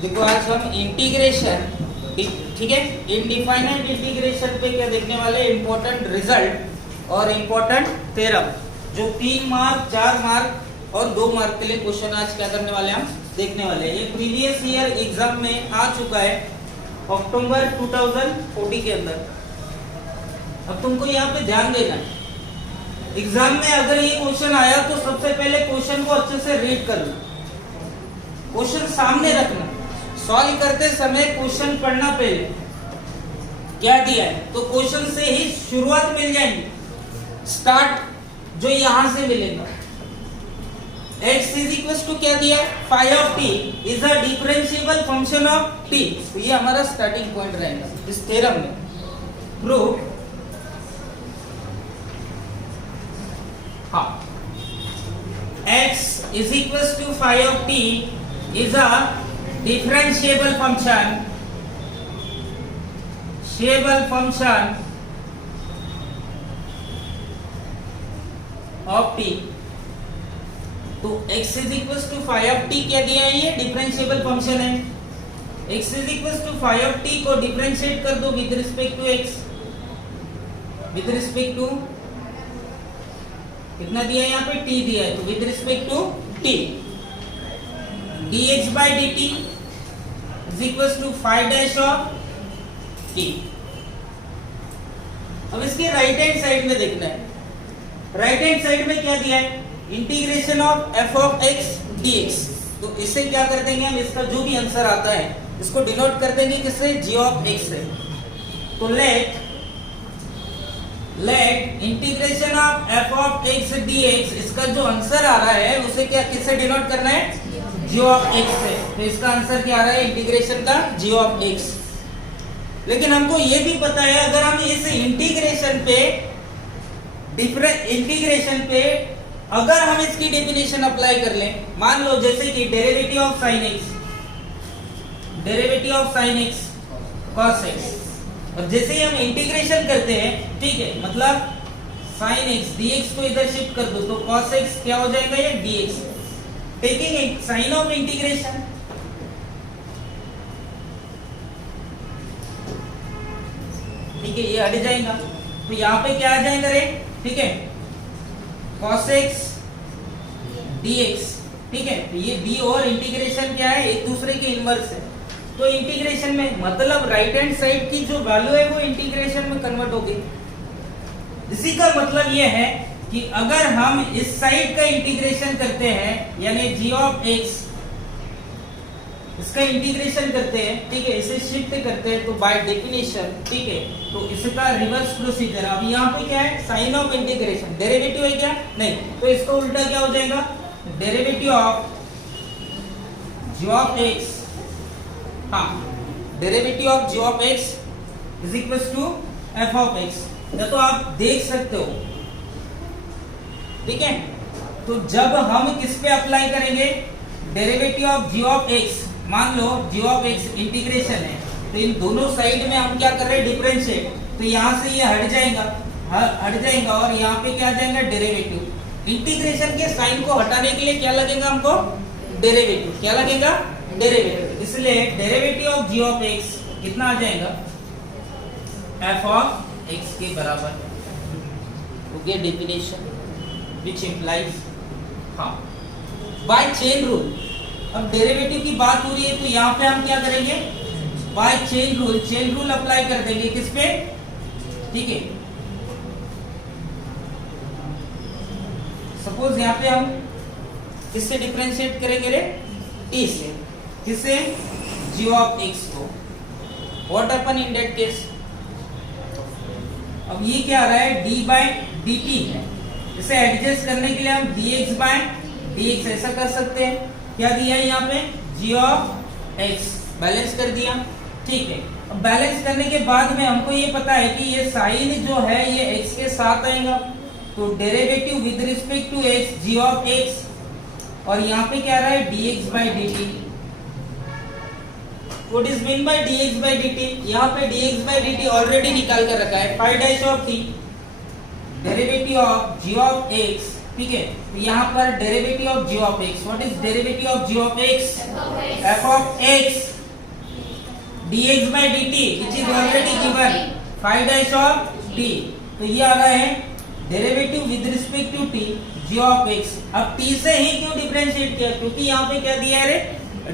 देखो आज हम इंटीग्रेशन, ठीक है, इनडिफाइनाइट इंटीग्रेशन पे क्या देखने वाले, इंपॉर्टेंट रिजल्ट और इंपॉर्टेंट थ्योरम, जो 3 मार्क 4 मार्क और 2 मार्क के लिए क्वेश्चन आज क्या करने वाले हम देखने वाले हैं। ये प्रीवियस ईयर एग्जाम में आ चुका है अक्टूबर 2040 के अंदर। अब तुमको यहाँ पे ध्यान देना है, एग्जाम में अगर ये क्वेश्चन आया तो सबसे पहले क्वेश्चन को अच्छे से रीड करना, क्वेश्चन सामने रखना, सॉल्व करते समय क्वेश्चन पढ़ना पहले क्या दिया है, तो क्वेश्चन से ही शुरुआत मिल जाएगी, स्टार्ट जो यहां से मिलेगा। x इज इक्वल टू क्या दिया है, phi of t is a differentiable function of t। तो ये हमारा स्टार्टिंग पॉइंट रहेगा इस थ्योरम में। प्रूव, हाँ, x is equal to phi of t is a differentiable function of t। तो x is equal to phi of t क्या दिया है, ये डिफरेंशिएबल फंक्शन है। x is equal to phi of t को differentiate कर दो with respect to x, with respect to कितना दिया है, यहाँ पे t दिया है, तो with respect to t dx by dt is equals to phi dash of t। अब इसके राइट हैंड साइड में देखना है, राइट हैंड साइड में क्या दिया है, integration of f of x dx। तो इसे क्या कर देंगे हम, इसका जो भी आंसर आता है इसको डिनोट कर देंगे किससे, g of x से। तो let integration of f of x dx, इसका जो आंसर आ रहा है उसे क्या किससे डिनोट करना है, g of x से। तो इसका आंसर क्या आ रहा है, इंटीग्रेशन का g of x। लेकिन हमको ये भी पता है, अगर हम इस इंटीग्रेशन पे अगर हम इसकी डेफिनेशन अप्लाई कर लें, मान लो जैसे कि derivative of sine x cos x, और जैसे ही हम इंटीग्रेशन करते हैं, ठीक है, मतलब साइन एक्स dx को इधर शिफ्ट कर दो, तो कॉस एक्स क्या हो जाएगा, ये dx। Taking sign of integration, ठीक है, ये हट जाएगा, तो यहाँ पे क्या आ जाएगा रे, ठीक है, cos x dx, ठीक है। तो ये b और इंटीग्रेशन क्या है, एक दूसरे के इनवर्स है। तो इंटीग्रेशन में मतलब राइट हैंड साइड की जो वैल्यू है वो इंटीग्रेशन में कन्वर्ट होगी। इसी का मतलब ये है कि अगर हम इस साइड का इंटीग्रेशन करते हैं, यानी g of x इसका इंटीग्रेशन करते हैं, ठीक है, इसे शिफ्ट करते हैं, तो बाय डेफिनेशन, ठीक है, तो इसका रिवर्स प्रोसीजर। अब यहाँ पे क्या है, साइन ऑफ इंटीग्रेशन, डेरिवेटिव है क्या, नहीं, तो इसका उल्टा क्या हो जाएगा, derivative of g of x, हाँ, derivative of g of x is equal to f of x। या तो आप देख सकते हो, ठीक है। तो जब हम किस पे अप्लाई करेंगे, derivative of g of x, मान लो g of x इंटीग्रेशन है, तो इन दोनों साइड में हम क्या कर रहे हैं, डिफरेंशिएट, तो यहाँ से ये हट जाएगा और यहाँ पे क्या आ जाएगा, डेरिवेटिव। इंटीग्रेशन के साइन को हटाने के लिए क्या लगेगा हमको, डेरिवेटिव, क्या लगेगा, डेरिवेटिव। इसलिए derivative of g of x कितना आ जाएगा, f of x के बराबर। ओके, डेफिनेशन which implies, हाँ, by chain rule। अब डेरिवेटिव की बात हो रही है, तो यहाँ पे हम क्या करेंगे, by chain rule अप्लाई कर देंगे किस पे, ठीक है। सपोज यहाँ पे हम किससे डिफरेंशिएट करेंगे रे, t से, किससे, g of x को। What happen in that case, अब ये क्या आ रहा है, d by dt है, इसे एडजस्ट करने के लिए हम dx by dx ऐसा कर सकते हैं। क्या दिया है यहाँ पे, g of x, बैलेंस कर दिया, ठीक है। अब बैलेंस करने के बाद में हमको ये पता है कि ये साइन जो है ये x के साथ आएगा, तो derivative with respect to x g of x, और यहाँ पे क्या आ रहा है, dx by dt। What is mean by dx by dt, यहाँ पे dx by dt ऑलरेडी निकाल कर रखा है, phi dash of t, derivative of g of x, ठीक है। तो यहाँ पर derivative of g of x, what is derivative of g of x, f of x dx by dt which is already given phi dash of t। तो ये आ रहा है derivative with respect to t g of x। अब t से ही क्यों differentiate किया, क्योंकि यहाँ पे क्या दिया है रे,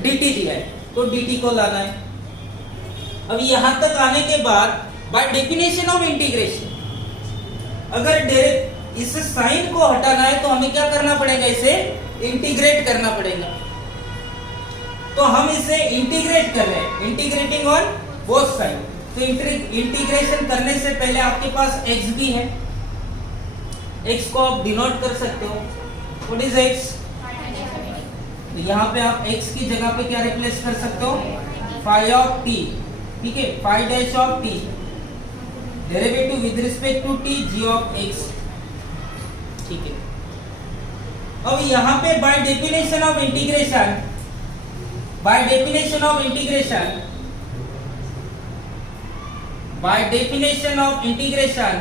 dt दिया है, तो dt को लाना है। अब यहाँ तक आने के बाद बाय डेफिनेशन ऑफ इंटीग्रेशन, अगर इस साइन को हटाना है तो हमें क्या करना पड़ेगा, इसे इंटीग्रेट करना पड़ेगा। तो हम इसे इंटीग्रेट कर रहे हैं, इंटीग्रेटिंग ऑन बोथ साइड। तो इंटीग्रेशन करने से पहले आपके पास x भी है, x को आप डिनोट कर सकते हो। What is x? तो यहाँ पे आप x की जगह पे क्या रिप्लेस कर सकते हो, फाई ऑफ t, ठीक है, phi dash of t, derivative with respect to t g of x, ठीक है। अब यहाँ पे by definition of integration, by definition of integration, by definition of integration,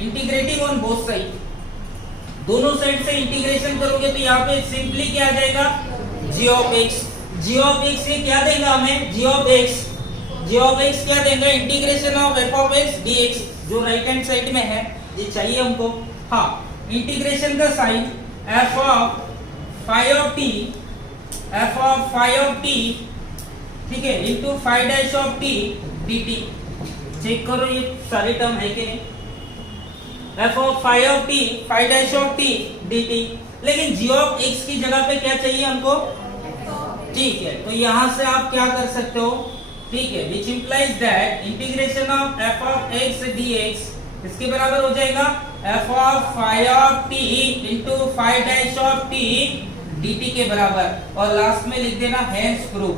integrating on both side, दोनों side से integration करोगे तो यहाँ पे सिंपली क्या आ जाएगा, g of x। g of x ये क्या देगा हमें, g ऑफ x क्या देगा, integration of f of x dx, जो राइट हैंड साइड में है, ये चाहिए हमको। हाँ, इंटीग्रेशन का sign f of phi of t, ठीक है, into phi dash of t dt। Check करो ये सारे टर्म है कि नहीं, f of phi of t, phi dash of t dt। लेकिन g ऑफ x की जगह पे क्या चाहिए हमको, ठीक है, तो यहां से आप क्या कर सकते हो, ठीक है, which implies that integration of f of x dx इसके बराबर हो जाएगा f of phi of t into phi dash of t dt के बराबर, और लास्ट में लिख देना हेंस प्रूफ।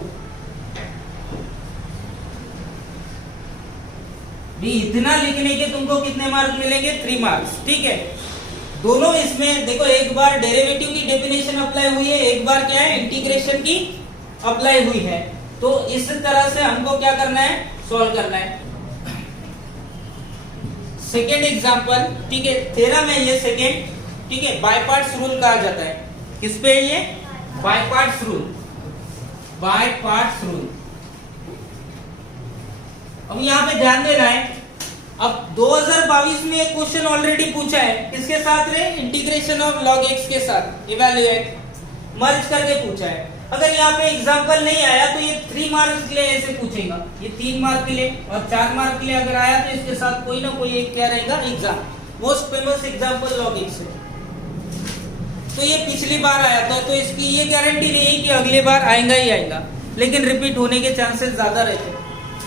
भी इतना लिखने के तुमको कितने मार्क मिलेंगे, 3 मार्क्स, ठीक है। दोनों इसमें देखो, एक बार डेरिवेटिव की डेफिनेशन अप्लाई हुई है, एक बार क्या है, इंटीग्रेशन की अप्लाई हुई है। तो इस तरह से हमको क्या करना है, सॉल्व करना है। सेकेंड एग्जांपल, ठीक है, थ्योरम है ये सेकेंड, ठीक है, बाय पार्ट्स रूल कहा जाता है। किस पे है ये, bye parts rule, bye parts rule. अब यहाँ पे ध्यान देना है, अब 2022 में एक क्वेश्चन ऑलरेडी पूछा है, किसके साथ रे, इंटीग्रेशन ऑफ log x के साथ इवैल्यूएट मर्ज करके पूछा है। अगर यहाँ पे एग्जांपल नहीं आया तो ये 3 मार्क्स के लिए ऐसे पूछेगा, ये 3 मार्क के लिए, और 4 मार्क के लिए अगर आया तो इसके साथ कोई ना कोई एक क्या रहेगा, exam. Most famous example log x है। तो ये पिछली बार आया था, तो इसकी ये गारंटी नहीं है कि अगली बार आएगा ही आएगा, लेकिन रिपीट होने के चांसेस ज्यादा रहते हैं,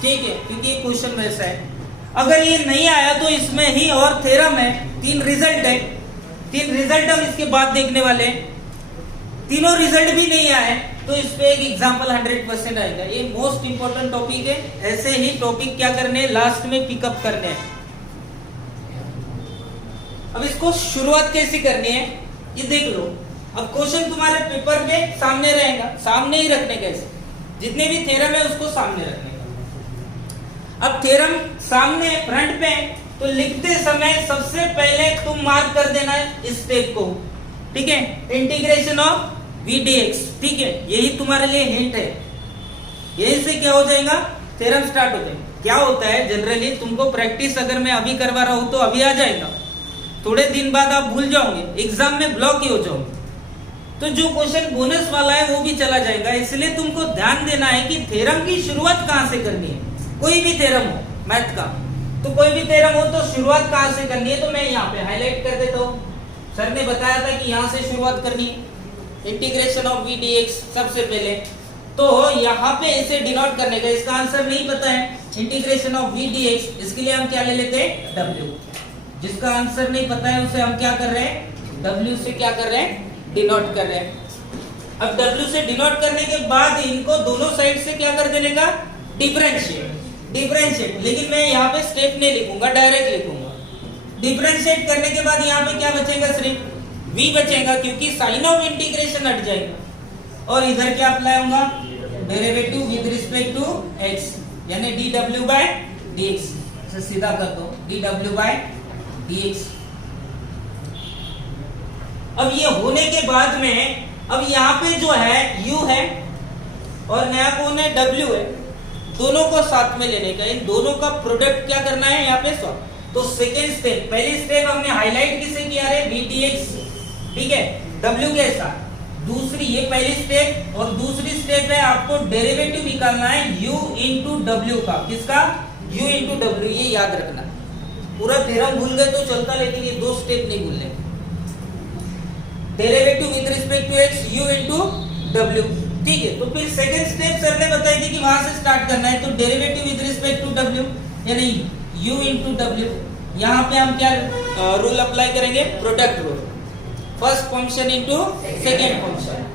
ठीक है, क्योंकि ये क्वेश्चन वैसा है। अगर ये नहीं आया तो इसमें ही और थ्योरम है, 3 रिजल्ट है, 3 रिजल्ट हम इसके बाद देखने वाले हैं। तीनों रिजल्ट भी नहीं आए तो इस पे एक एग्जांपल 100% आएगा। ये मोस्ट इंपोर्टेंट टॉपिक है, ऐसे ही टॉपिक क्या करने हैं, लास्ट में पिकअप करने हैं। अब इसको शुरुआत कैसी करनी है ये देख लो। अब क्वेश्चन तुम्हारे पेपर पे सामने रहेगा, सामने ही रखने कैसे, जितने भी थ्योरम है उसको सामने रखने का। अब थ्योरम सामने फ्रंट पे तो लिखते समय सबसे पहले तुम मार्क कर देना है इस स्टेप को, ठीक है, इंटीग्रेशन ऑफ v dx, ठीक है, यही तुम्हारे लिए हिंट है। यही से क्या हो जाएगा, थ्योरम स्टार्ट हो जाएगा। क्या होता है जनरली, तुमको प्रैक्टिस अगर मैं अभी करवा रहा हूं तो अभी आ जाएगा, थोड़े दिन बाद आप भूल जाओगे, एग्जाम में ब्लॉक ही हो जाओगे, तो जो क्वेश्चन बोनस वाला है वो भी चला जाएगा। इसलिए तुमको ध्यान देना है कि थ्योरम की शुरुआत कहां से करनी है। कोई भी थ्योरम हो मैथ का, तो कोई भी थ्योरम हो तो शुरुआत कहां से करनी है, तो मैं यहाँ पे हाईलाइट कर देता हूँ। सर ने बताया था कि यहाँ से शुरुआत करनी है, इंटीग्रेशन ऑफ v dx सबसे पहले, तो यहाँ पे इसे डिनोट करने का, इसका आंसर नहीं पता है, इंटीग्रेशन ऑफ v dx, इसके लिए हम क्या ले लेते हैं, w। जिसका आंसर नहीं पता है उसे हम क्या कर रहे हैं, w से क्या कर रहे हैं, डिनोट कर रहे हैं। अब w से डिनोट करने के बाद इनको दोनों साइड से क्या कर देने का, डिफरेंशिएट। लेकिन मैं यहाँ पे स्टेप नहीं लिखूंगा, डायरेक्ट लिखूंगा। डिफरेंशिएट करने के बाद यहाँ पे क्या बचेगा, सिर्फ v बचेगा, क्योंकि साइन ऑफ इंटीग्रेशन हट जाएगा, और इधर क्या अप्लाई होगा, derivative with respect to x, यानी dw by dx से सीधा कर दो, dw by dx। अब ये होने के बाद में अब यहाँ पे जो है u है और नया कौन है w है, दोनों को साथ में लेने का, इन दोनों का प्रोडक्ट क्या करना है यहाँ पे सॉल्व। तो सेकेंड स्टेप, पहली स्टेप हमने हाईलाइट किसे किया है, v dx, ठीक है, w के साथ। दूसरी, ये पहली स्टेप, और दूसरी स्टेप है आपको डेरिवेटिव निकालना है u इंटू डब्ल्यू का, किसका, u इंटू डब्ल्यू, ये याद रखना। पूरा थ्योरम भूल गए तो चलता, लेकिन ये दो स्टेप नहीं भूलने। Derivative with respect to x, u into डब्ल्यू, ठीक है। तो फिर सेकंड स्टेप सर ने बताई थी कि वहां से स्टार्ट करना है, तो derivative with respect to w, यानी u इंटू डब्ल्यू। यहाँ पे हम क्या रूल अप्लाई करेंगे, product rule, first function into second function.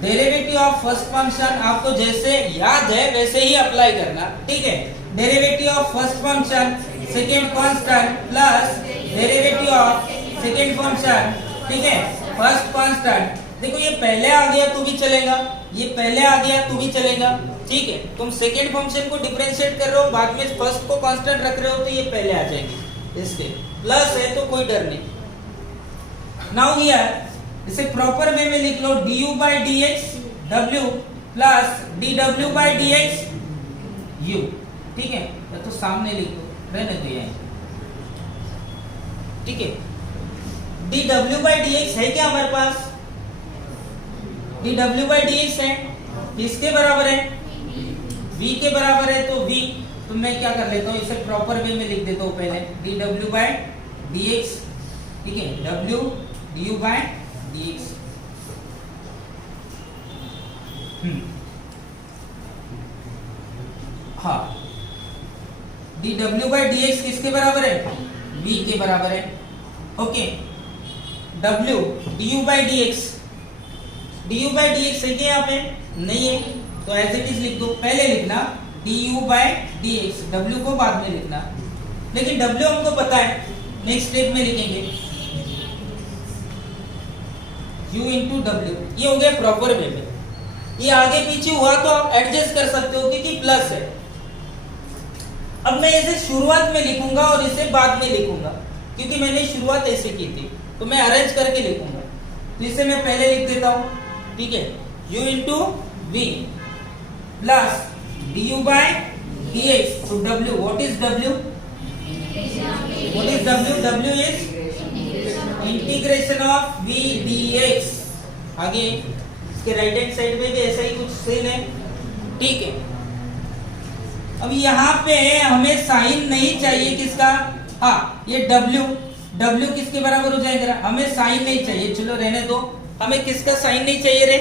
Derivative of first function आपको जैसे याद है वैसे ही अप्लाई करना, ठीक है। Derivative of first function second constant plus derivative of second function, ठीक है, फर्स्ट कांस्टेंट। देखो ये पहले आ गया तो भी चलेगा, ये पहले आ गया तो भी चलेगा, ठीक है। तुम सेकेंड फंक्शन को डिफरेंशिएट कर रहे हो, बाद में फर्स्ट को कांस्टेंट रख रहे हो, तो ये पहले आ जाएगी। इसके प्लस है तो कोई डर नहीं। नाउ हियर इसे प्रॉपर वे में लिख लो, du by dx w plus dw by dx u, ठीक है, या तो सामने लिख दो, रहने दो यहीं, ठीक है। dw by dx है क्या हमारे पास, dw by dx है, किसके बराबर है, v के बराबर है, तो v, तो मैं क्या कर लेता हूँ, इसे प्रॉपर वे में लिख देता हूँ पहले, dw by dx, ठीक है, w du by dx। हाँ, dw by dx किसके बराबर है, v के बराबर है, okay. w du by dx, du by dx है क्या यहाँ पे, नहीं है, तो एज इट इज लिख दो। पहले लिखना du by dx, w को बाद में लिखना, लेकिन w हमको पता है, नेक्स्ट स्टेप में लिखेंगे u इंटू डब्ल्यू। ये हो गया प्रॉपर वे में। ये आगे पीछे हुआ तो आप एडजस्ट कर सकते हो क्योंकि प्लस है। अब मैं इसे शुरुआत में लिखूंगा और इसे बाद में लिखूंगा, क्योंकि मैंने शुरुआत ऐसे की थी, तो मैं अरेंज करके लिखूंगा। तो इसे मैं पहले लिख देता हूं, ठीक है, u into v plus du by dx, तो w, what is w, what is w, w is integration of v dx। आगे इसके राइट हैंड साइड में भी ऐसा ही कुछ सीन है, ठीक है। अब यहाँ पे हमें साइन नहीं चाहिए किसका, हाँ ये w किसके बराबर हो जाएगा, हमें साइन नहीं चाहिए, चलो रहने दो। हमें किसका साइन नहीं चाहिए रे,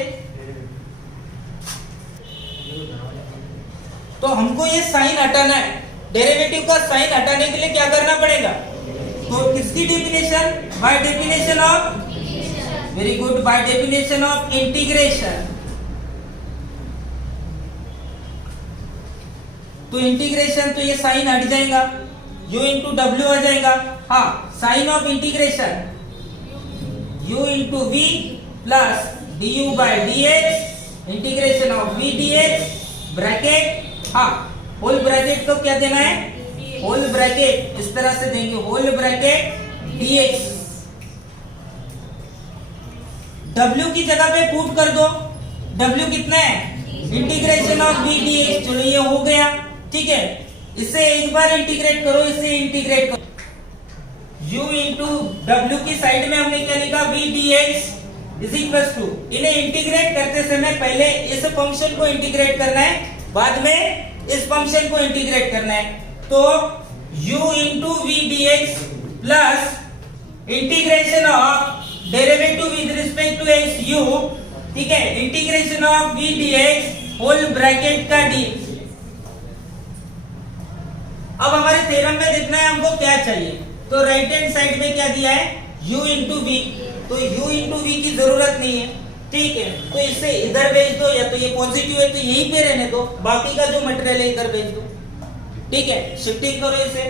तो हमको ये साइन हटाना है। डेरिवेटिव का साइन हटाने के लिए क्या करना पड़ेगा, तो किसकी definition, bye definition of, very good, bye definition of integration. तो इंटीग्रेशन, तो ये साइन हट जाएगा, u इंटू डब्ल्यू आ जाएगा। हाँ, sign of integration u into v plus du by dx, integration of v dx, bracket, हाँ होल ब्रैकेट को क्या देना है, होल ब्रैकेट, इस तरह से देंगे, होल ब्रैकेट dx। w की जगह पे पुट कर दो, w कितना है, इंटीग्रेशन ऑफ v dx। चलो ये हो गया, ठीक है। इसे एक बार इंटीग्रेट करो, इसे इंटीग्रेट करो, u इंटू डब्ल्यू की साइड में हमने क्या लिखा, v dx is equal to, इन्हें इंटीग्रेट करते समय पहले इस फंक्शन को इंटीग्रेट करना है, बाद में इस फंक्शन को इंटीग्रेट करना है। तो u into v dx plus integration of derivative with respect to x u, ठीक है, integration of v dx whole bracket का dx। अब हमारे थ्योरम में देखना है हमको क्या चाहिए, तो राइट हैंड साइड में क्या दिया है, u इंटू वी, तो u इंटू वी की जरूरत नहीं है, ठीक है, तो इसे इधर भेज दो, या तो ये पॉजिटिव है तो यहीं पे रहने दो, बाकी का जो मटेरियल है इधर भेज दो, ठीक है, शिफ्टिंग करो इसे।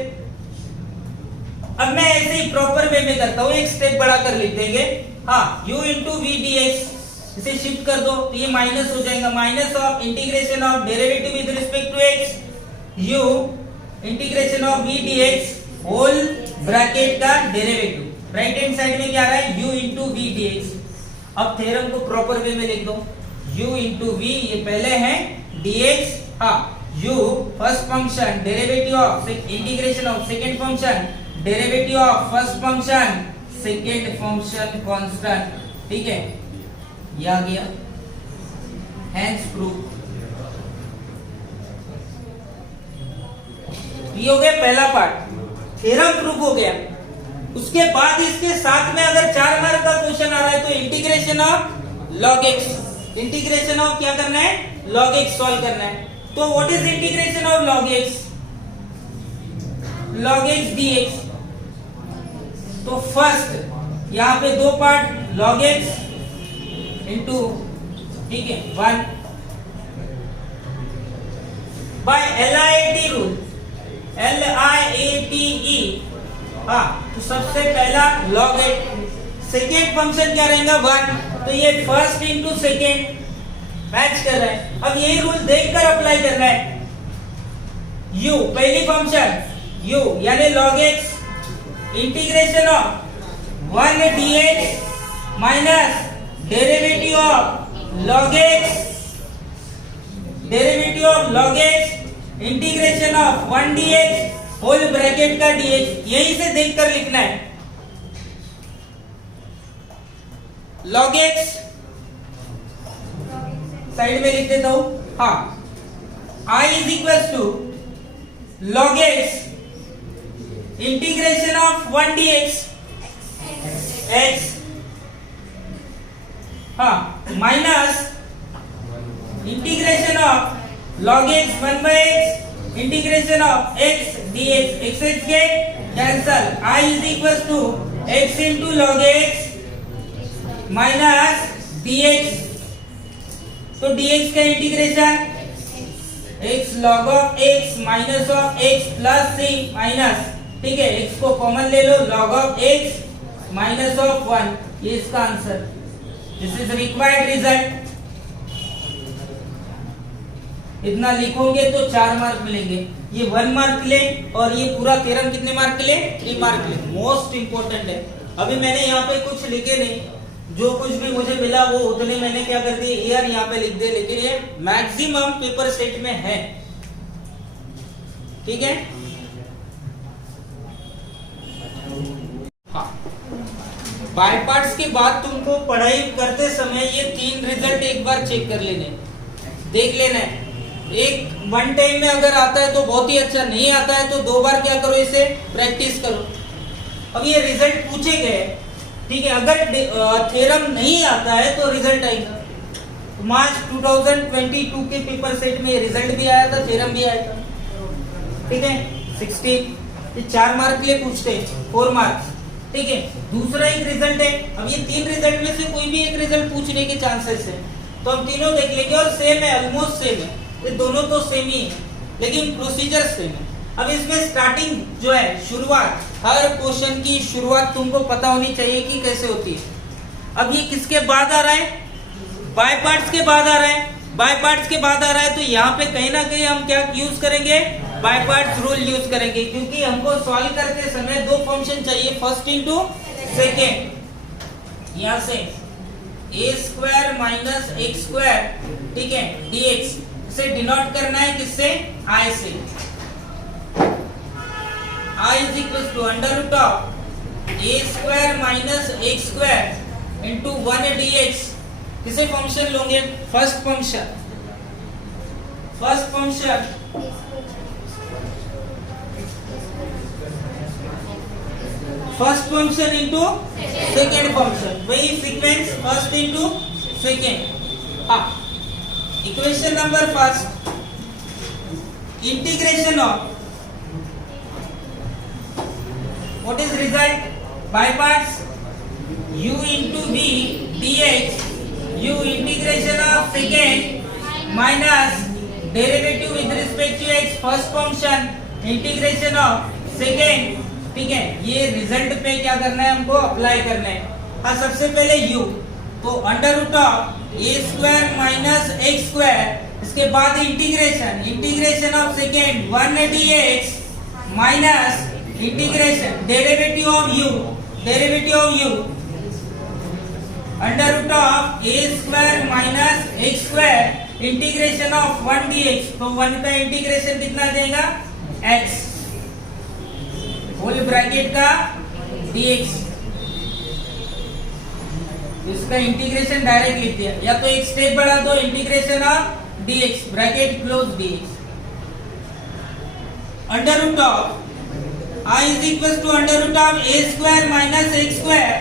अब मैं ऐसे ही प्रॉपर वे में करता हूँ, एक स्टेप बढ़ाकर लिख देंगे, हाँ, u इंटू वी dx, इसे शिफ्ट कर दो तो ये माइनस हो जाएगा, minus of integration of derivative with respect to x u integration of v dx whole bracket का डेरिवेटिव, राइट हैंड साइड में क्या आ रहा है, u इंटू वी dx। अब थ्योरम को प्रॉपर वे में लिख दो, u इंटू वी, ये पहले है dx, हाँ u first function derivative of integration of second function derivative of first function second function constant, ठीक है, ये आ गया, हेंस प्रूफ। ये हो गया पहला पार्ट, थ्योरम प्रूफ हो गया। उसके बाद इसके साथ में अगर 4 मार्क का क्वेश्चन आ रहा है तो integration of log x, integration of क्या करना है, log x सॉल्व करना है। तो what is integration of log x, log x dx। तो फर्स्ट यहाँ पे दो पार्ट log x इंटू, ठीक है, 1 बाय LIAT रूल, LIATE, हाँ, तो सबसे पहला log x, सेकेंड फंक्शन क्या रहेगा 1, तो ये फर्स्ट इंटू सेकेंड मैच कर रहा है। अब यही रूल देखकर अप्लाई करना है। u पहली फंक्शन u यानी log x integration of 1 dx minus derivative of log x, derivative of log x integration of 1 dx whole bracket का dx, यहीं से देखकर लिखना है। log x साइड में लिख देता हूं, हाँ, I is equal to log x integration of 1 dx x, हाँ, minus integration of log x 1 by x integration of x dx, x x get cancel, I is equal to x into log x minus dx, तो dx का integration x log of x minus of x plus c minus, ठीक है, x को common ले लो, log of x minus of 1, ये इसका answer. This is required result. इतना लिखोगे तो 4 मार्क मिलेंगे। ये 1 मार्क ले और ये पूरा थ्योरम कितने मार्क के लिए, 3 मार्क के लिए। मोस्ट इंपोर्टेंट है। अभी मैंने यहाँ पे कुछ लिखे नहीं, जो कुछ भी मुझे मिला वो उतने मैंने क्या कर दिए, ईयर यहाँ पे लिख दे, लेकिन ये मैक्सिमम पेपर सेट में है, ठीक है। हाँ, बाय पार्ट्स के बाद तुमको पढ़ाई करते समय ये 3 रिजल्ट एक बार चेक कर लेने, देख लेना है। एक 1 टाइम में अगर आता है तो बहुत ही अच्छा, नहीं आता है तो 2 बार क्या करो, इसे प्रैक्टिस करो। अब ये रिजल्ट पूछे गए, ठीक है, अगर थ्योरम नहीं आता है तो रिजल्ट आएगा। मार्च 2022 के पेपर सेट में रिजल्ट भी आया था, थ्योरम भी आया था, ठीक है। 16 ये 4 मार्क के लिए पूछते हैं, 4 मार्क्स, ठीक है। दूसरा एक रिजल्ट है। अब ये 3 रिजल्ट में से कोई भी एक रिजल्ट पूछने के चांसेस है, तो हम तीनों देख लेंगे और सेम है, ऑलमोस्ट सेम है, ये दोनों तो सेम ही है, लेकिन प्रोसीजर सेम है। अब इसमें स्टार्टिंग जो है, शुरुआत, हर क्वेश्चन की शुरुआत तुमको पता होनी चाहिए कि कैसे होती है। अब ये किसके बाद आ रहा है, बाय पार्ट्स के बाद आ रहा है। बाय पार्ट्स के बाद आ रहा है तो यहाँ पे कहीं ना कहीं हम क्या यूज करेंगे, बाय पार्ट्स रूल यूज करेंगे, क्योंकि हमको सॉल्व करते समय 2 फंक्शन चाहिए, फर्स्ट इंटू सेकेंड। यहाँ से a square minus x square, ठीक है, dx से डिनोट करना है, किससे, i से। I is equal to under root of a square minus x square into 1 dx, किसे फंक्शन लोगे, first function, first function first function into second function, वही सीक्वेंस, फर्स्ट इंटू सेकेंड। हाँ, equation number first, integration of, what is result, by parts, u into v dx, u integration of second minus derivative with respect to x first function integration of second, ठीक है। ये result पे क्या करना है, हमको apply करना है। हाँ, सबसे पहले u, तो under root of a square minus x square, इसके बाद integration, integration of second 1 dx minus integration derivative of u, derivative of u under root of A square minus x square integration of 1 dx। तो 1 का integration कितना आ जाएगा x whole bracket का dx। इसका integration direct लिख दिया, या तो एक स्टेप बढ़ा दो, integration of dx bracket close dx under root of I is equals to under root of a square minus x square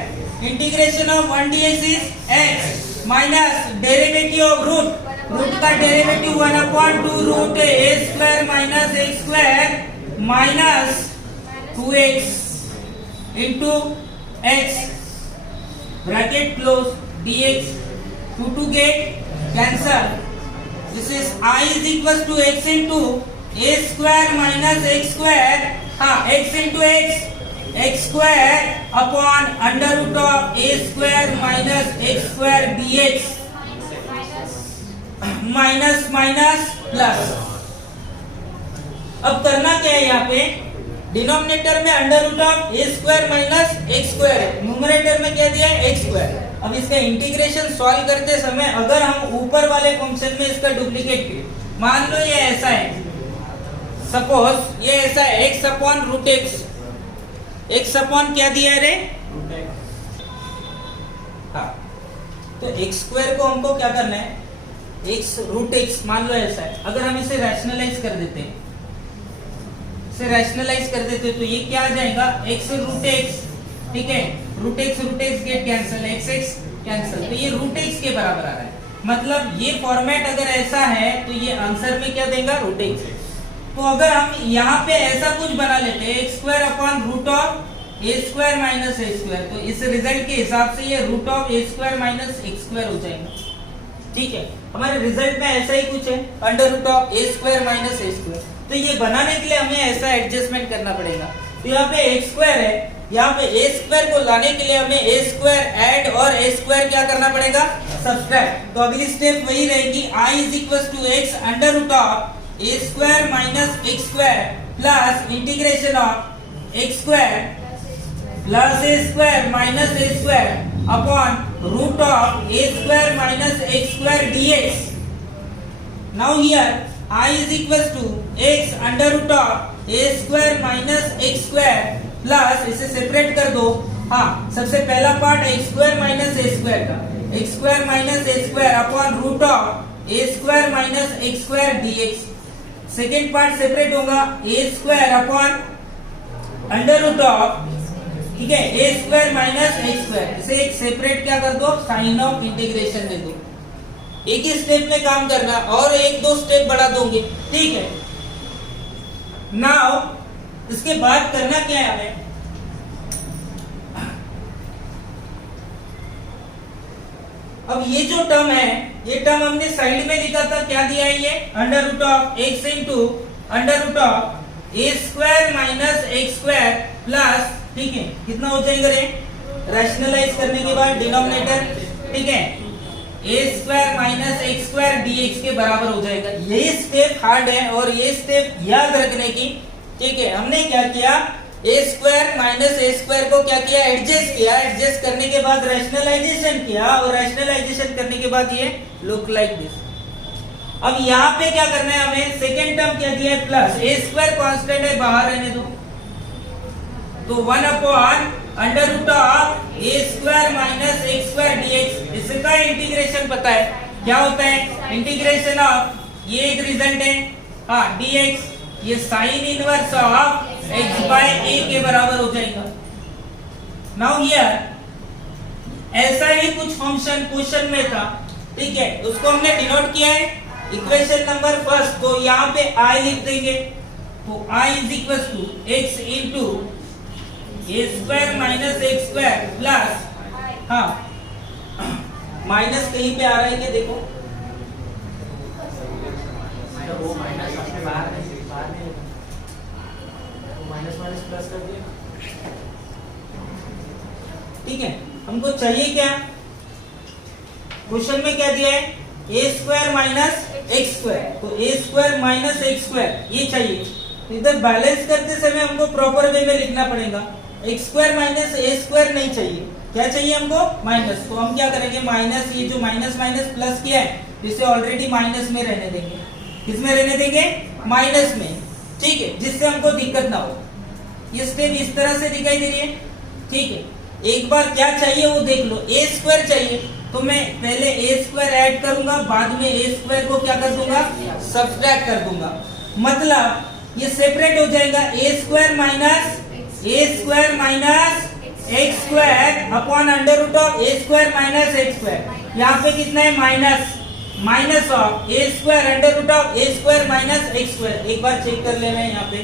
integration of 1 dx is x minus derivative of root का derivative 1 upon 2 root a square minus x square minus 2x into x bracket close dx 2 get cancel। This is I is equals to x into a square minus x square, x into x square upon under root of a square minus x square dx minus minus plus. अब करना क्या है, यहाँ पे denominator में under root of A square minus x square है, numerator में क्या दिया है एक्स स्क्वायर। अब इसका इंटीग्रेशन सॉल्व करते समय अगर हम ऊपर वाले फंक्शन में इसका डुप्लीकेट किए, मान लो ये ऐसा है, सपोज ये ऐसा है x upon root x, x upon क्या दिया है रे, हाँ, तो एक्स स्क्वायर को हमको क्या करना है, एक्स रूट एक्स मान लो ऐसा है। अगर हम इसे रैशनलाइज कर देते हैं, इसे रैशनलाइज कर देते तो ये क्या आ जाएगा एक्स रूट एक्स, ठीक है, root x get cancel, x x cancel, तो ये रूट एक्स के बराबर आ रहा है। मतलब ये फॉर्मेट अगर ऐसा है तो ये आंसर में क्या देगा रूट एक्स। तो अगर हम यहाँ पे ऐसा कुछ बना लेते हैं x square upon root of A square minus A square, तो इस रिजल्ट के हिसाब से ये root of A square minus x square हो जाएगा, ठीक है। हमारे रिजल्ट में ऐसा ही कुछ है under root of A square minus A square. तो ये बनाने के लिए हमें ऐसा एडजस्टमेंट करना पड़ेगा। तो यहाँ पे एक्स स्क्वायर है, यहाँ पे ए स्क्वायर को लाने के लिए हमें ए स्क्वायर ऐड और ए स्क्वायर क्या करना पड़ेगा सब्ट्रैक्ट। तो अगली स्टेप वही रहेगी I is equal to x under root of A square minus x square plus integration of x square plus A square minus A square upon root of a square minus x square dx। Now here I is equals to x under root of a square minus x square plus, इसे separate कर दो, हाँ, सबसे पहला part x square minus a square का, x square minus a square upon root of a square minus x square dx। Second part separate होगा a square upon under root of, ठीक है, A square minus x square, इसे एक separate क्या कर दो sign of integration दे दो। एक ही स्टेप में काम करना और एक दो स्टेप बढ़ा दोगे, ठीक है। नाउ इसके बाद करना क्या है हमें, अब ये जो टर्म है ये टर्म हमने साइड में लिखा था, क्या दिया है ये under root of x into under root of A square minus x square plus, ठीक है, कितना हो जाएगा रे रैशनलाइज करने के बाद डिनोमिनेटर, ठीक है, A square minus x square DX के बराबर हो जाएगा। ये स्टेप हार्ड है और ये स्टेप याद रखने की, ठीक है। हमने क्या किया ए स्क्वायर माइनस ए स्क्वायर को क्या किया एडजस्ट किया, एडजस्ट करने के बाद रैशनलाइजेशन किया और रैशनलाइजेशन करने के बाद ये लुक लाइक दिस। अब यहाँ पे क्या करना है हमें, सेकेंड टर्म क्या दिया है प्लस, ए स्क्वायर कांस्टेंट है बाहर रहने दो, तो 1 upon under root of A square minus x square dx. इसका इंटीग्रेशन पता है क्या होता है, इंटीग्रेशन ऑफ, ये एक रिजल्ट है, हाँ, डीएक्स, ये sine inverse of X by A के बराबर हो जाएगा। नाउ हियर ऐसा ही कुछ फंक्शन क्वेश्चन में था, ठीक है, उसको हमने डिनोट किया है इक्वेशन नंबर फर्स्ट, तो यहाँ पे I लिख देंगे, तो I is equal to x into a square minus x square plus, हाँ, माइनस कहीं पे आ रहा है क्या देखो, वो माइनस अपने बाहर में माइनस माइनस प्लस कर दिया, ठीक है। हमको चाहिए क्या, क्वेश्चन में क्या दिया है A square minus x square, तो ए स्क्वायर माइनस एक्स स्क्वायर ये चाहिए। इधर बैलेंस करते समय हमको प्रॉपर वे में लिखना पड़ेगा, एक्स स्क्वायर माइनस ए स्क्वायर नहीं चाहिए, क्या चाहिए हमको, माइनस। तो हम क्या करेंगे, माइनस, ये जो माइनस माइनस प्लस किया है इसे ऑलरेडी माइनस में रहने देंगे। किसमें रहने देंगे, माइनस में, ठीक है, जिससे हमको दिक्कत ना हो। ये स्टेप इस तरह से दिखाई दे रही है, ठीक है। एक बार क्या चाहिए वो देख लो, ए स्क्वायर चाहिए, तो मैं पहले ए स्क्वायर ऐड करूंगा, बाद में ए स्क्वायर को क्या कर दूंगा, सब्ट्रैक्ट कर दूंगा। मतलब ये सेपरेट हो जाएगा, A square minus x square upon under root of A square minus x square. यहाँ पे कितना है, minus of A square under root of A square minus x square. एक बार चेक कर लेना है यहाँ पे,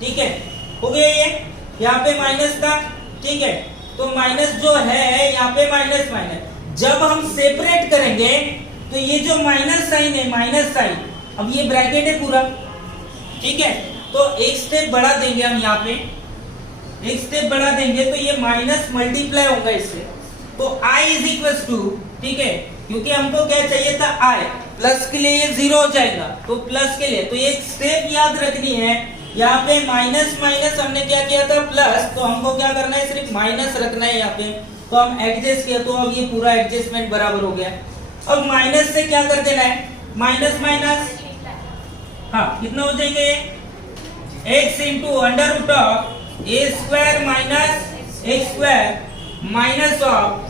ठीक है, हो गया ये, यहाँ पे माइनस था, ठीक है। तो माइनस जो है यहाँ पे माइनस माइनस, जब हम सेपरेट करेंगे तो ये जो माइनस साइन है, माइनस साइन, अब ये ब्रैकेट है पूरा, ठीक है। तो एक स्टेप बढ़ा देंगे हम यहाँ पे, एक स्टेप बढ़ा देंगे तो ये माइनस मल्टीप्लाई होगा इससे, तो i इज इक्वल टू, ठीक है, क्योंकि हमको क्या चाहिए था i, प्लस के लिए ये 0 हो जाएगा, तो प्लस के लिए तो एक स्टेप याद रखनी है, यहाँ पे माइनस माइनस हमने क्या किया था प्लस, तो हमको क्या करना है, सिर्फ माइनस रखना है यहाँ पे, तो हम एडजस्ट किया, तो अब ये पूरा एडजस्टमेंट बराबर हो गया। अब माइनस से क्या कर देना है, माइनस माइनस, हाँ कितना हो जाएगा ये, x into under root of A square minus x square minus of,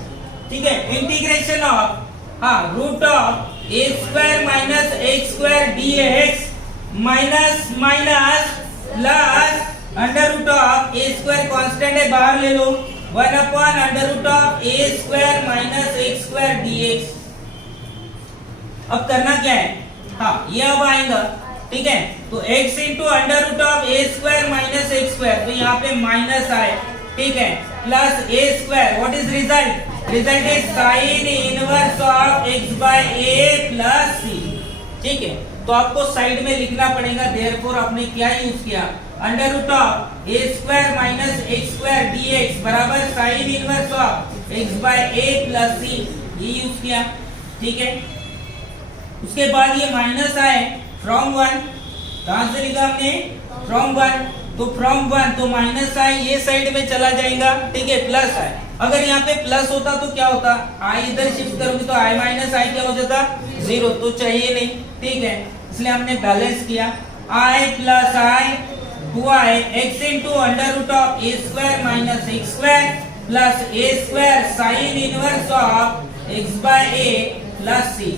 ठीक है, इंटीग्रेशन ऑफ, हाँ, root of A square minus x square d x minus minus plus under root of A square constant है बाहर ले लो, 1 upon under root of A square minus x square d x. अब करना क्या है, हाँ ये अब आएगा, ठीक है, तो x into under root of A square minus x square, तो यहाँ पे माइनस आए, ठीक है, plus A square, what is result, result is sine inverse of x by a plus c, ठीक है। तो आपको साइड में लिखना पड़ेगा, देयरफॉर आपने क्या यूज किया, under root of A square minus x square dx बराबर sine inverse of x by a plus c, ये यूज किया, ठीक है। उसके बाद ये माइनस आए फ्रॉम 1, कहां से लिखा हमने, फ्रॉम 1, तो फ्रॉम 1 तो माइनस आई ये साइड में चला जाएगा, ठीक है, प्लस आई, अगर यहाँ पे प्लस होता तो क्या होता, आई इधर शिफ्ट करोगे तो आई माइनस आई क्या हो जाता, 0, तो चाहिए नहीं, ठीक है, इसलिए हमने बैलेंस किया, I plus I 2i x into under root of A square minus x square plus A square sine inverse of x by a plus c,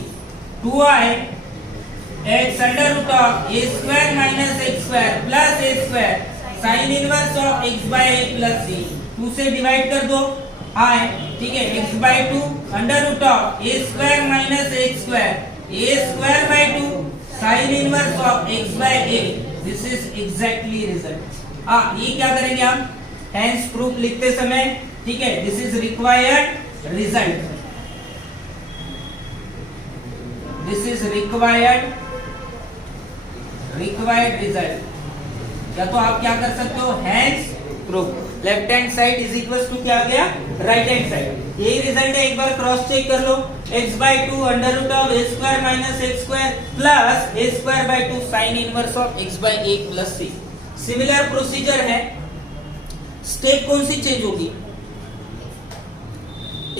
2i x under root of A square minus x square plus A square sine inverse of x by a plus c, 2 से divide कर दो i, ठीक है, x by 2 under root of A square minus x square a square by 2 sine inverse of x by a, this is exactly result. ये क्या करेंगे हम, hence proof लिखते समय, ठीक है, this is required result, this is required result, या तो आप क्या कर सकते हो, hence proof, left hand side is equal to क्या आ गया, राइट हैंड साइड, यही रिजल्ट है, एक बार क्रॉस चेक कर लो, x by 2 under root of A square minus x square plus A square by 2 sine inverse of x by a plus c। Similar procedure है, स्टेप कौन सी change होगी,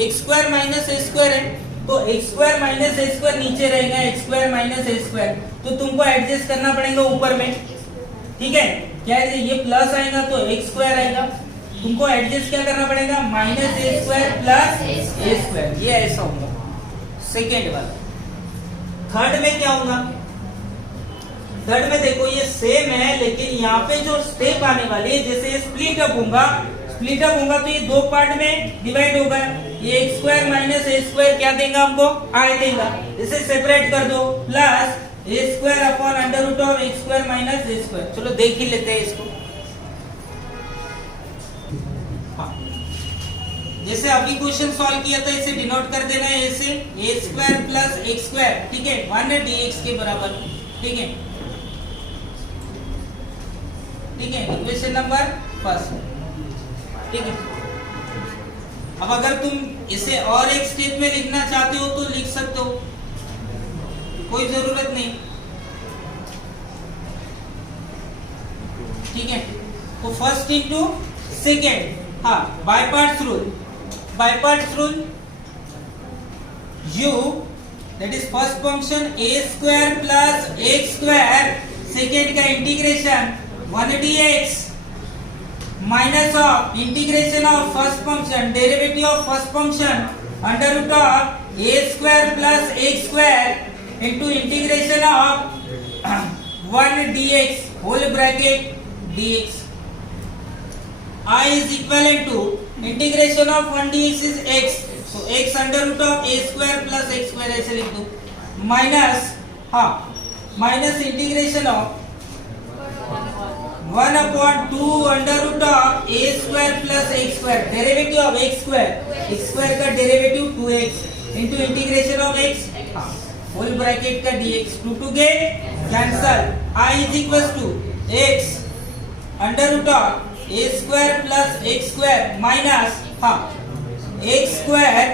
x square minus ए square है, तो x square minus ए square नीचे रहेगा, x square minus ए square, तो तुमको adjust करना पड़ेगा ऊपर में, ठीक है, क्या है, ये प्लस आएगा तो एक्स स्क्वायर आएगा, तुमको एडजस्ट क्या करना पड़ेगा, माइनस ए स्क्वायर प्लस ए स्क्वायर, ये ऐसा होगा सेकेंड वाला। थर्ड में क्या होगा, थर्ड में देखो ये सेम है, लेकिन यहाँ पे जो स्टेप आने वाली है, जैसे स्प्लिट अप होगा तो ये दो पार्ट में डिवाइड होगा, ये एक्स स्क्वायर माइनस ए स्क्वायर क्या देगा हमको, आई देगा, इसे सेपरेट कर दो, plus A square upon under root of x square minus A square. चलो देख ही लेते हैं इसको, हाँ, जैसे अभी क्वेश्चन सॉल्व किया था इसे डिनोट कर देना है ऐसे, ए स्क्वायर प्लस एक्स स्क्वायर, ठीक है, 1 dx के बराबर, ठीक है, ठीक है, इक्वेशन नंबर फर्स्ट, ठीक है। अब अगर तुम इसे और एक स्टेप में लिखना चाहते हो तो लिख सकते हो, कोई जरूरत नहीं, ठीक है। तो फर्स्ट इंटू सेकेंड, हाँ by parts rule u that is first function a square plus x square second का integration 1 dx minus of integration of first function derivative of first function under root of a square plus x square into integration of 1 dx whole bracket dx I is equivalent to integration of 1 dx is x, so x under root of a square plus x square ऐसे लिख दो minus integration of 1 upon 2 under root of a square plus x square derivative of x square का derivative 2x into integration of x whole bracket का dx 2 get cancel I is equals to x under root of a square plus x square minus x square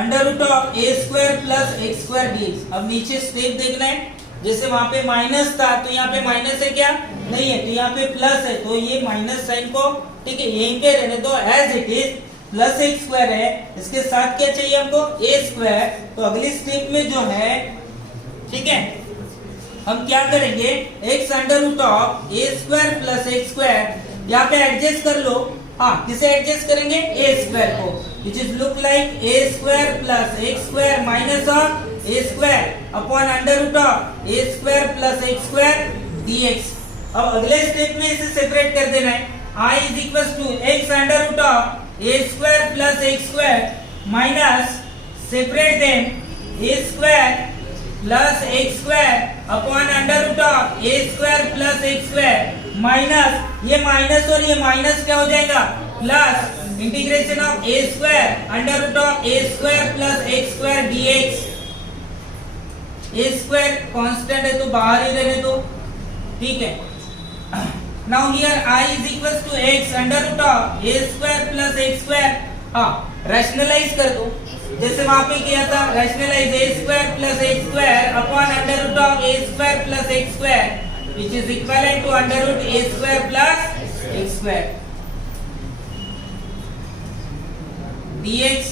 under root of a square plus x square dx। अब नीचे step देखना है, जैसे वहां पे minus था तो यहाँ पे माइनस है क्या, नहीं है, तो यहाँ पे प्लस है, तो ये माइनस साइन को ठीक है यहीं पे रहने दो as it is, plus x square है, इसके साथ क्या चाहिए हमको ए स्क्वायर। तो अगली स्टेप में जो है ठीक है हम क्या करेंगे x under root of A square plus x square यहाँ पे एडजस्ट कर लो। किसे एडजस्ट करेंगे ए स्क्वायर को, which is look like a square plus x square minus of A square upon under root of A square plus x square dx। अब अगले step में इसे सेपरेट कर देना है, i is equal to x under root of A square plus x square minus separate them a square plus x square upon under root of A square plus x square minus ये minus और ये minus क्या हो जाएगा plus integration of A square under root of A square plus x square dx। A square constant है तो बाहर ही रहने दो, ठीक है। Now here i is equal to x under root of A square plus x square rationalize कर दो, जैसे वहां पे किया था rationalize a square plus x square upon under root of A square plus x square which is equivalent to under root a square plus x square dx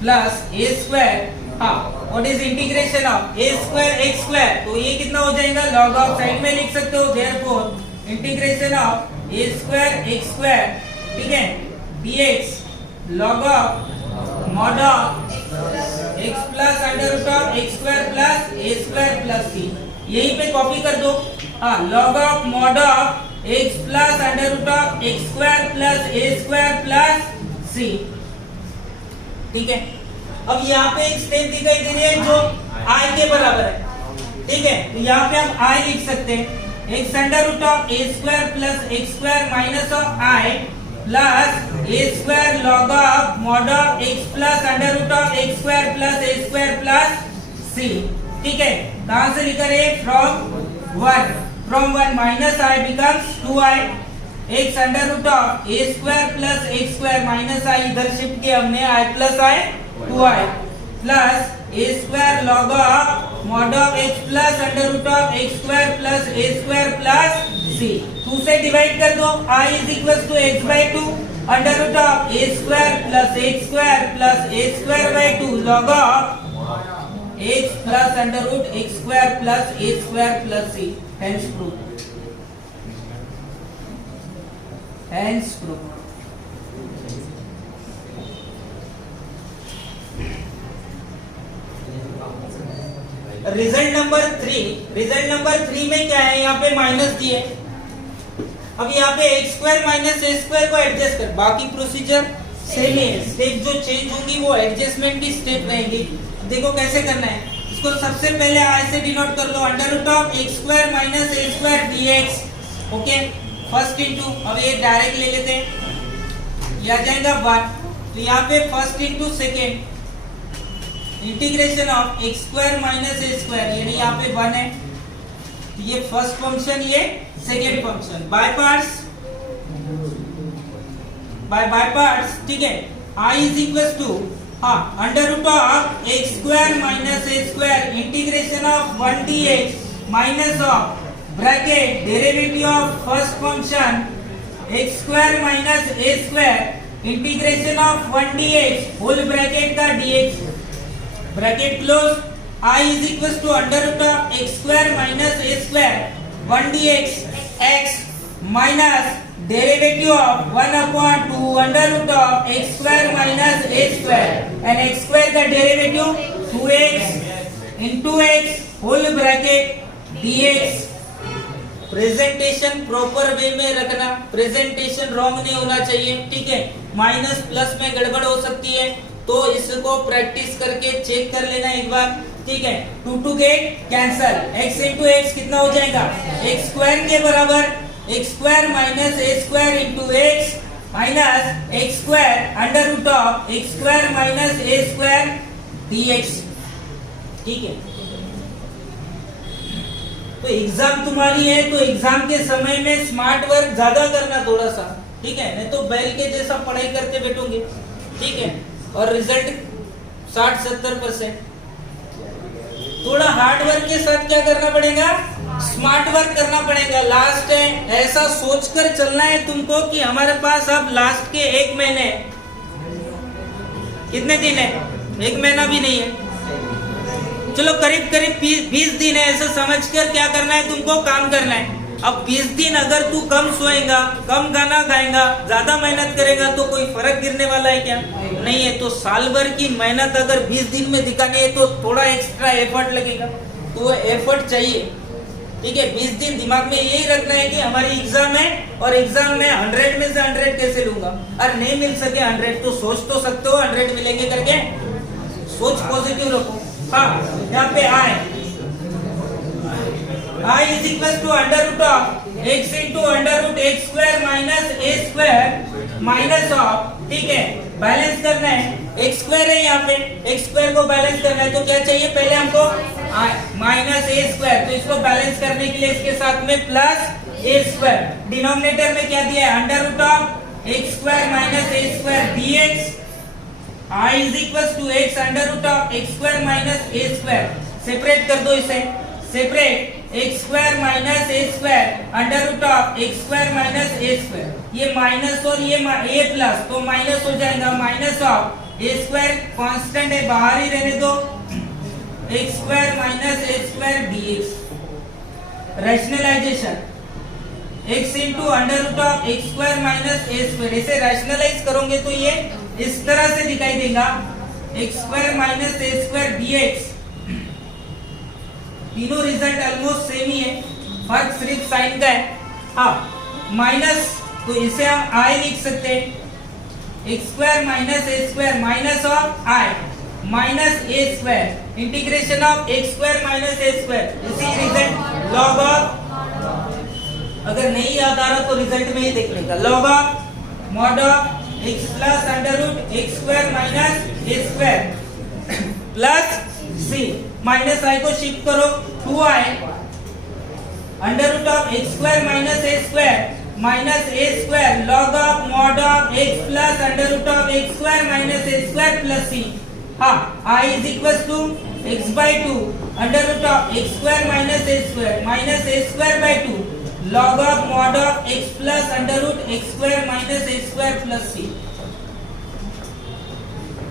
plus a square। what is integration of a square x square, तो ये कितना हो जाएगा log of, side में लिख सकते हो, therefore integration of a square x square ठीक है dx log of mod of x plus under root of x square plus a square plus c। यहीं पे कॉपी कर दो, log of mod of x plus under root of x square plus a square plus c, ठीक है। अब यहाँ पे एक स्टेप दिखाई दे रही है जो i के बराबर है, ठीक है, तो यहाँ पे हम i लिख सकते हैं x under root of a square plus x square minus of i plus a square log of mod of x plus under root of x square plus a square plus c, ठीक है। कहां से लिखा रहे from 1 minus i becomes 2i x under root of a square plus x square minus i इधर shift किया हमने i plus i 2i plus a square log of mod of x plus under root of x square plus a square plus c। 2 से divide कर दो, i is equal to x by 2 under root of a square plus x square plus a square by 2 log of x plus under root x square plus a square plus c, hence proof, hence proof। Result number 3 में क्या है, यहाँ पे minus दिए, अब यहाँ पे x square minus a square को एडजस्ट कर, बाकी प्रोसीजर सेम ही है, स्टेप जो चेंज होंगी वो एडजस्टमेंट की स्टेप रहेगी। देखो कैसे करना है, इसको सबसे पहले i से डिनोट कर लो under root of x square minus a square dx, okay, first into, अब ये डायरेक्ट ले लेते हैं, ये आ जाएगा 1, तो यहाँ पे first into second integration of x square minus a square, यानी यहाँ पे 1 है, ये फर्स्ट फंक्शन ये सेकेंड फंक्शन, बाय पार्ट्स, ठीक है। i is equal to under root of x square minus a square integration of 1 dx minus of bracket derivative of first function x square minus A square integration of 1 dx whole bracket का dx bracket close I is equal to under root of x square minus A square 1 dx x minus derivative of 1 upon 2 under root of x square minus A square and X square का derivative 2x into X whole bracket dx। Presentation proper way में रखना, presentation wrong नहीं होना चाहिए, ठीक है। Minus plus में गड़बड़ हो सकती है, तो इसको प्रैक्टिस करके चेक कर लेना एक बार, ठीक है। 2 2 get cancel, x into x कितना हो जाएगा, एक्स स्क्वायर के बराबर x square minus A square into x minus x square under root of x square minus A square dx, ठीक है। तो एग्जाम तुम्हारी है, तो एग्जाम के समय में स्मार्ट वर्क ज्यादा करना थोड़ा सा, ठीक है, नहीं तो बैल के जैसा पढ़ाई करते बैठोगे, ठीक है। और रिजल्ट 60-70%। थोड़ा हार्ड वर्क के साथ क्या करना पड़ेगा, स्मार्ट वर्क करना पड़ेगा। लास्ट है, ऐसा सोचकर चलना है तुमको कि हमारे पास अब लास्ट के 1 महीने, कितने दिन है, 1 महीना भी नहीं है, चलो करीब करीब 20 दिन है, ऐसा समझकर क्या करना है तुमको, काम करना है। अब 20 दिन अगर तू कम सोएगा, कम खाना खाएगा, ज्यादा मेहनत करेगा तो कोई फर्क गिरने वाला है क्या, नहीं है। तो साल भर की मेहनत अगर 20 दिन में दिखानी है तो थोड़ा एक्स्ट्रा एफर्ट लगेगा, तो एफर्ट चाहिए, ठीक है। 20 दिन दिमाग में यही रखना है कि हमारी एग्जाम है और एग्जाम में 100 में से 100 कैसे लूंगा, और नहीं मिल सके 100 तो सोच तो सकते हो 100 मिलेंगे करके, सोच पॉजिटिव रखो। हाँ, यहाँ पे I is equal to under root of x into under root x square minus A square minus of, ठीक है, बैलेंस करना है, एक्स स्क्वायर है यहाँ पे, एक्स स्क्वायर को बैलेंस करना है तो क्या चाहिए पहले हमको, माइनस ए स्क्वायर, तो इसको बैलेंस करने के लिए इसके साथ में प्लस ए स्क्वायर, डिनोमिनेटर में क्या दिया है, under root of x square minus A square dx। I is equal to x under root of x square minus A square, separate कर दो इसे, separate x square minus A square under root of x square minus A square, ये minus और ये a plus तो minus हो जाएगा, minus of A square constant है बाहर ही रहने दो, x square minus A square dx। Rationalisation x into under root of x square minus A square, इसे रैशनलाइज करोगे तो ये इस तरह से दिखाई देगा, एक्स स्क्वायर माइनस ए स्क्वायर dx। तीनों रिजल्ट ऑलमोस्ट सेम ही है, फर्क सिर्फ साइन का है। हाँ, माइनस तो इसे हम i लिख सकते हैं, x square minus A square minus of i minus A square integration of x square minus A square, इसी रिजल्ट लॉग ऑफ, अगर नहीं याद आ रहा तो रिजल्ट में ही देख लेगा, log of mod of x plus under root x square minus A square plus c, minus i को शिफ्ट करो 2i under root of x square minus A square minus A square log of mod of x plus under root of x square minus A square plus c. हाँ, i is equal to x by 2 under root of x square minus A square by 2 log of mod of x plus under root x square minus a square plus c,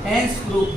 hence proof।